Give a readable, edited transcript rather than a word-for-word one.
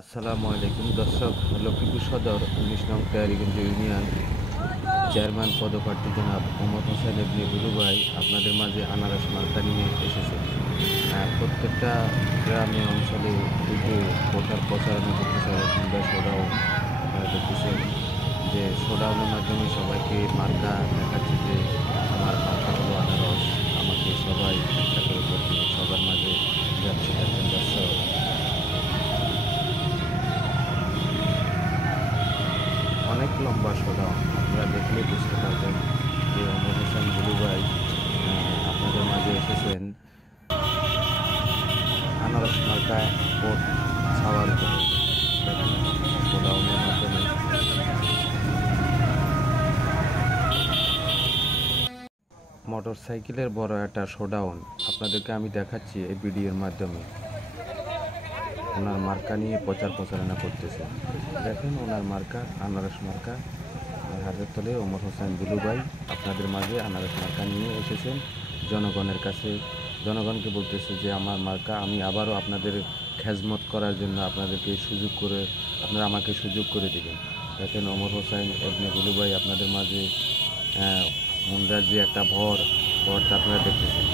আসসালামু আলাইকুম দর্শক। লক্ষ্মীপুর সদর ১৯ নং তেয়ারিগঞ্জ ইউনিয়ন চেয়ারম্যান পদপ্রার্থী জনাব ওমর হোসেন ইবনে বুলু ভাই আপনাদের মাঝে আনারস মার্কা নিয়ে এসেছে। প্রত্যেকটা গ্রামে অঞ্চলে এই যে প্রচারণা করতেছে কিংবা শোডাউন, আপনারা দেখতেছেন যে শোডাউনের মাধ্যমে সবাইকে মার্কা দেখাচ্ছে যে আমার মার্কা হলো আনারস, আমাকে সবাই একটা করে ভোট দিন, সবার মাঝে যাচ্ছে। দেখেন দর্শক, অনেক লম্বা শোডাউন, আপনারা দেখলে বুঝতে পারবেন যে ওমর হোসেন বুলু ভাই আপনাদের মাঝে এসেছেন আনারস মার্কা ভোট ছাওয়ার জন্য। দেখেন শোডাউনের মাধ্যমে মোটর সাইকেলের বড় একটা শোডাউন আপনাদেরকে আমি দেখাচ্ছি এই ভিডিওর মাধ্যমে। ওনার মার্কা নিয়ে প্রচারণা করতেছে। দেখেন ওনার মার্কা আনারস মার্কা, আমার হাতের তলে ওমর হোসেন বুলু ভাই আপনাদের মাঝে আনারস মার্কা নিয়ে এসেছেন জনগণের কাছে। জনগণকে বলতেছে যে আমার মার্কা, আমি আবারও আপনাদের খেজমত করার জন্য আপনাদেরকে সুযোগ করে, আপনারা আমাকে সুযোগ করে দিবেন। দেখেন ওমর হোসেন ইবনে বুলু ভাই আপনাদের মাঝে মুন্ডার যে একটা ভরটা আপনারা দেখতেছেন।